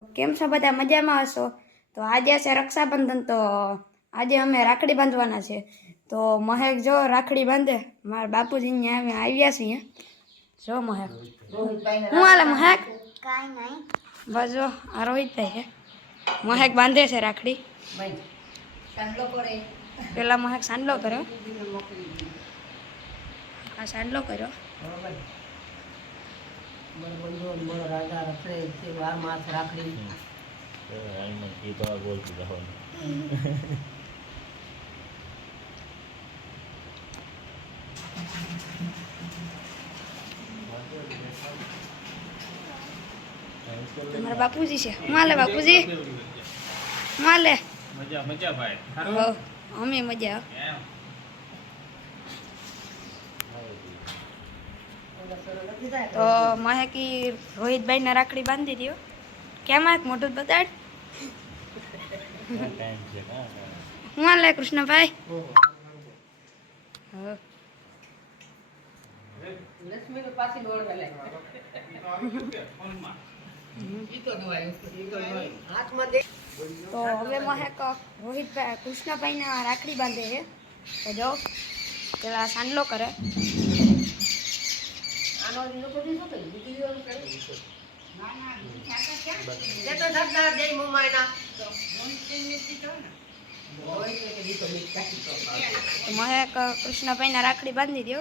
કેમ છો બધા મજામાં હશો? તો આજે છે રક્ષાબંધન, તો આજે અમે રાખડી બાંધવાના છે. તો મહેક જો રાખડી બાંધે, મારા બાપુજી અહીંયા આવ્યા છીએ. જો મહેક, હું હાલે મહેક? કાંઈ નહીં, બસ જો આ રોહિતભાઈ છે. મહેક બાંધે છે રાખડી. પેલા મહેક સાંડલો કર્યો, આ સાંડલો કર્યો. અમારા બાપુજી છે. હું હાલે બાપુજી? હું હાલે? મજા મજા ભાઈ. અમે મજા. તો મહેકી રોહિતભાઈ ને રાખડી બાંધી દો. કેમ એક મોટું બતાડ. હું હાલે કૃષ્ણભાઈ? તો હવે મહેક રોહિતભાઈ કૃષ્ણભાઈ ને રાખડી બાંધે છે. તો જો પેલા સાંડલો કરે. મહેક કૃષ્ણભાઈ ને રાખડી બાંધી દો.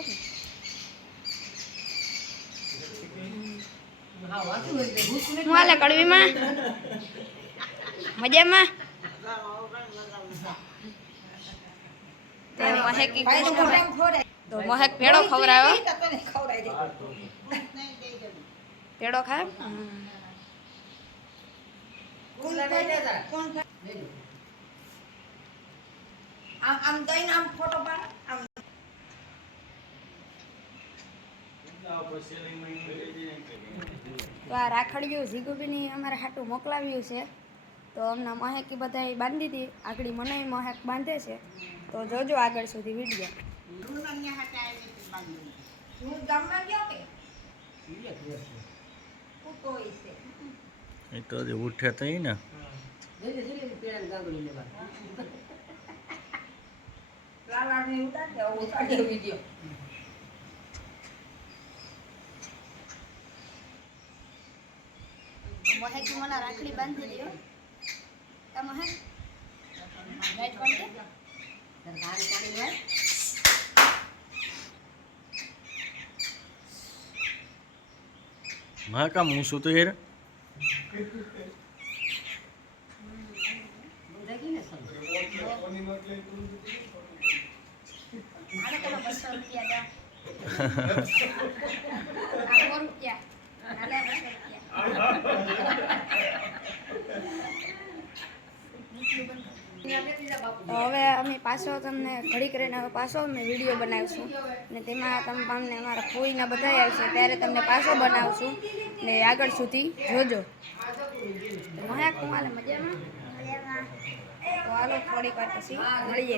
હું હાલે કડવીમાં? મજામાં? તો મહેક પેડો ખવડાવ્યો. પેડો ખાય. તો આ રાખડીઓ જીગુબીની અમારે હાટું મોકલાવ્યું છે. તો અમને મહેકી બધા બાંધી હતી. આગળ મને મહેક બાંધે છે. તો જોજો આગળ સુધી વિડીયો. એ તો ઉઠે તો ને મહેકી મને રાખડી બાંધી દો. મહેક રાઈટ બાંધે. હા કામ હું શું તો યાર તો હવે અમે પાછો તમને ઘડી કરીને હવે પાછો અમે વિડીયો બનાવીશું ને તેમાં તમને અમારા ફોઈના બધા આવશે ત્યારે તમને પાછો બનાવશું ને આગળ સુધી જોજો. મહેક હું હાલે મજામાં? તો હાલો થોડીક વાર પછી મળીએ.